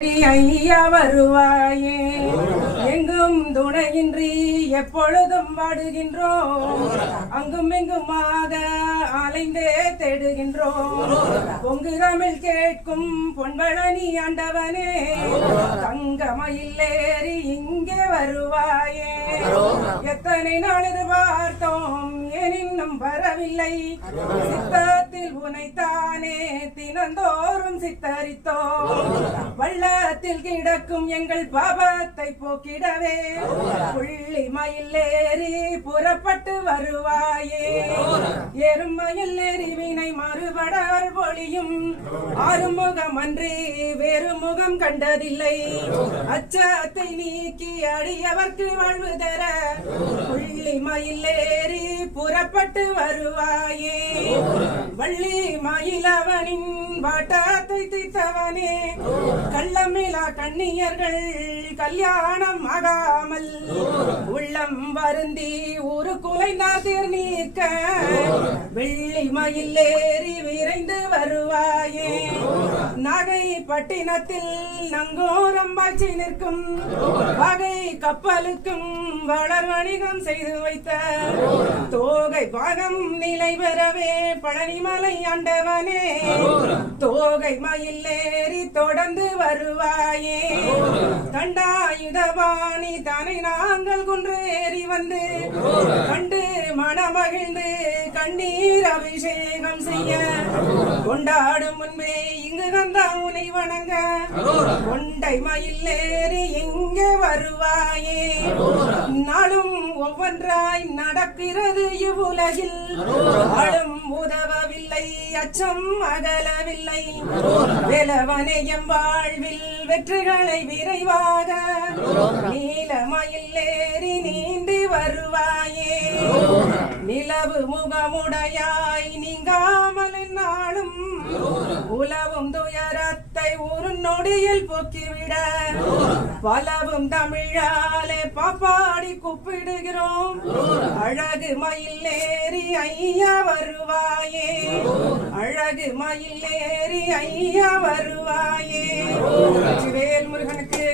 ஐயா வருவாயே, எங்கும் துணையின்றி எப்பொழுதும் வாடுகின்றோம், அங்கும் இங்குமாக அலைந்தே தேடுகின்றோம். பொங்கு தமிழ் கேட்கும் பொன்பழனி ஆண்டவனே, தங்கமயில் ஏறி இங்கே வருவாயே. எத்தனை நாள் பார்த்தோம், ஏன் இன்னும் வரவில்லை? சித்தத்தில் உனைத்தானே தினந்தோறும் சித்தரித்தோம். வள்ளத்தில் கிடக்கும் எங்கள் பாவத்தை போக்கிடவே புள்ளி மயில் ஏறி புறப்பட்டு வருவாயே. எருமையில் ஏறி வினை மறுபடல் பொழியும் ஆறுமுகம் அன்றி வேறு முகம் கண்டதில்லை. அச்சத்தை நீக்கி அடியவர்க்கு வாழ்வு தர புள்ளி மயில் ஏறி புறப்பட்டு வருவாயே. வள்ளி மயிலவனின் வாட்டத்தை தீர்த்தவனே, கள்ளமிலா கண்ணியர்கள் கல்யாணம் ஆகாமல் உள்ளம் வருந்தி ஒரு குலைந்தார் நீக்க வெள்ளி மயில் ஏறி விரைந்து வருவாயே. நாகை பட்டினத்தில் நங்கோரம் பாய்ச்சி நிற்கும் வகை கப்பலுக்கும் வளர் வணிகம் செய்து வைத்த தோகை பாகம் நிலை பெறவே பழனிமலை ஆண்டவனே, தோகை மயில் ஏறி தொடர்ந்து வருவாயே. தண்டாயுதபாணி தனை நாங்கள் குன்று ஏறி வந்து கண்டு மனமகிழ்ந்து கண்ணீர் அபிஷேகம் செய்ய கொண்டாடும் முன்பே இங்கு கந்தா உனை வணங்க கொண்டை மயில் ஏறி இங்கே வருவாயே. நாளும் ஒவ்வொன்றாய் நடக்கிறது இவ்வுலகில், ஆளும் உதவவில்லை, அச்சம் அகலவில்லை. வேலவனையம் வாழ்வில் வெற்றிகளை விரைவாக நீலமயில் ஏறி நீந்தி வருவாயே. நிலவு முகமுடையாய் நீங்காமல் நாளும் உலவும் துயரத்தை ஒரு நொடியில் போக்கிவிட பலவும் தமிழாலே பாப்பாடி கூப்பிடுகிறோம். அழகு மயில் ஏறி ஐயா வருவாயே, அழகு மயில் ஏறி ஐயா வருவாயே. வேல் முருகனுக்கு